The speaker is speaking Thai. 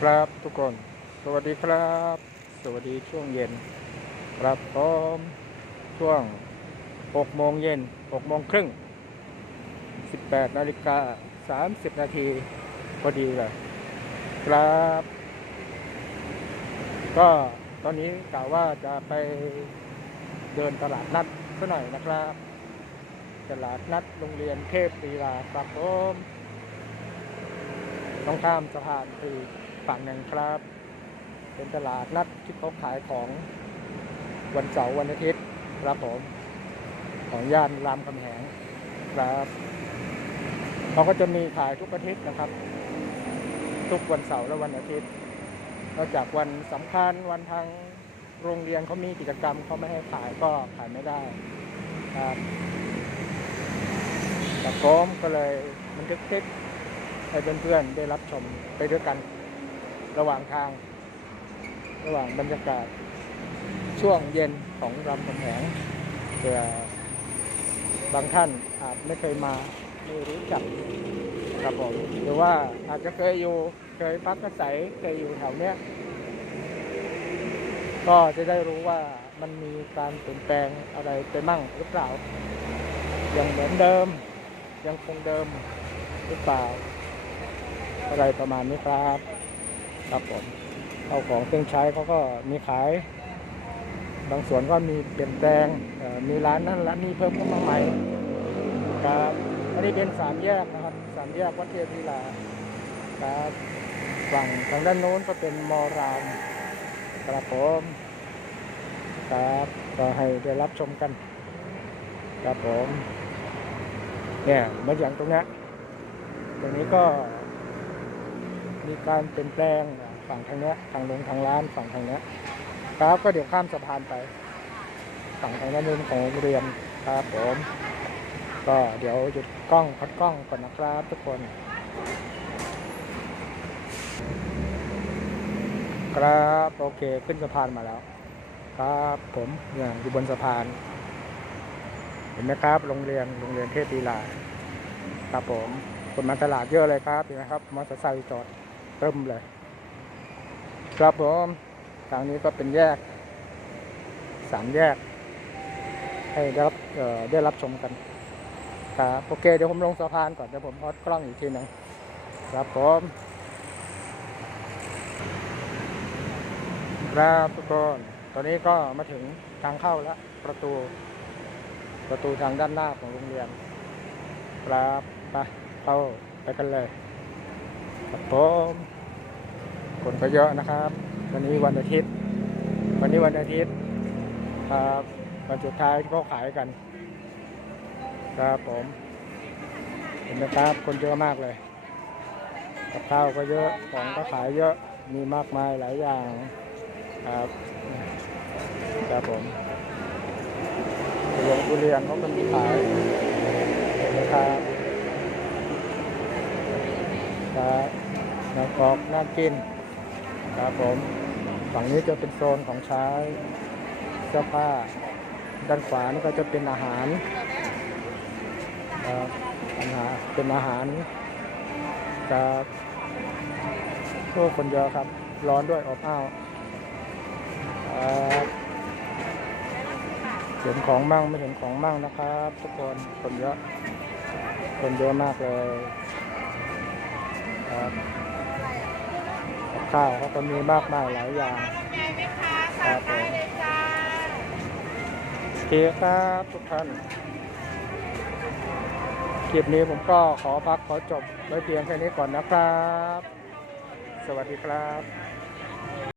ครับทุกคน สวัสดีครับ สวัสดีช่วงเย็น ครับผมช่วง 6 โมงเย็น 6 โมงครึ่ง 18 นาฬิกา 30 นาทีพอดีเลยครับ ก็ตอนนี้กล่าวว่าจะไปเดินตลาดนัดสักหน่อยนะครับ ตลาดนัดโรงเรียนเทพศรีลาครับผมต้องข้ามสะพานคือ ฝั่งหนึ่งครับ เป็นตลาดนัดที่เขาขายของวันเสาร์วันอาทิตย์ครับผม ของย่านรามคำแหงครับเขาก็จะมีขายทุกอาทิตย์นะครับ ทุกวันเสาร์และวันอาทิตย์นอกจากวันสำคัญวันทางโรงเรียนเขามีกิจกรรมเขาไม่ให้ขายก็ขายไม่ได้ครับแต่ผมก็เลยมันทึกคลิปให้เพื่อนๆได้รับชมไปด้วยกัน ระหว่างทาง ระหว่างบรรยากาศ ช่วงเย็นของรามคำแหงเผื่อบางท่านอาจไม่เคยมาไม่รู้จักครับผมหรือว่าอาจจะเคยอยู่เคยพักอาศัยเคยอยู่แถวเนี้ยก็จะได้รู้ว่ามันมีการเปลี่ยนแปลงอะไรไปมั่งหรือเปล่า ยังเหมือนเดิม ยังคงเดิมหรือเปล่า อะไรประมาณนี้ครับ ครับผมเอาของเครื่องใช้เขาก็มีขาย บางส่วนก็มีเปลี่ยนแปลงมีร้านนั้นร้านนี้เพิ่มขึ้นมาใหม่ครับอันนี้เป็นสามแยกนะครับสามแยกวัดเทพีลาครับฝั่งทางด้านโน้นก็เป็นมอรามกระผมครับก็ให้ได้รับชมกันครับผมเนี่ยมือย่างตรงนี้ตรงนี้ก็ มีการเปลี่ยนแปลงฝั่งทางเนี้ยทางลงทางร้านฝั่งทางเนี้ยครับก็เดี๋ยวข้ามสะพานไป ฝั่งทางด้านนู้นของโรงเรียนครับผม ก็เดี๋ยวหยุดกล้องพัดกล้องก่อนนะครับทุกคน ครับโอเคขึ้นสะพานมาแล้ว ครับผมเนี่ยอยู่บนสะพาน เห็นไหมครับโรงเรียนโรงเรียนเทพลีลาครับผมคนมาตลาดเยอะเลยครับเห็นไหมครับมอเตอร์ไซค์จอด เติมเลย ครับผมทางนี้ก็เป็นแยกสามแยก ให้ได้รับได้รับชมกันครับโอเคเดี๋ยวผมลงสะพานก่อนเดี๋ยวผมพอดกล้องอีกทีหนึงครับผมครับทุกคนตอนนี้ก็มาถึงทางเข้าแล้ว ประตู ประตูทางด้านหน้าของโรงเรียน ครับไปเข้าไปกันเลย ครับผมคนก็เยอะนะครับ วันนี้วันอาทิตย์ วันนี้วันอาทิตย์ครับวันสุดท้ายที่เขาขายกัน ครับผม เห็นไหมครับคนเยอะมากเลย กับข้าวก็เยอะของก็ขายเยอะมีมากมายหลายอย่างครับครับผมหลวงทุเรียนเขาก็มีขายนะครับครับ น้ำกอกน่ากินครับผมฝั่งนี้จะเป็นโซนของใช้เสื้อผ้า ด้านขวานี่ก็จะเป็นอาหารครับอาหาเป็นอาหารครับโอ้คนเยอะครับ ร้อนด้วยอบอ้าวเห็นของมั่งไม่เห็นของมั่งนะครับ ทุกคนคนเยอะคนเยอะมากเลยครับกับ ข้าวเขาก็มีมากมายหลายอย่างครับผมโอเคครับทุกท่านคลิปนี้ผมก็ขอพักขอจบไว้เพียงแค่นี้ก่อนนะครับ สวัสดีครับ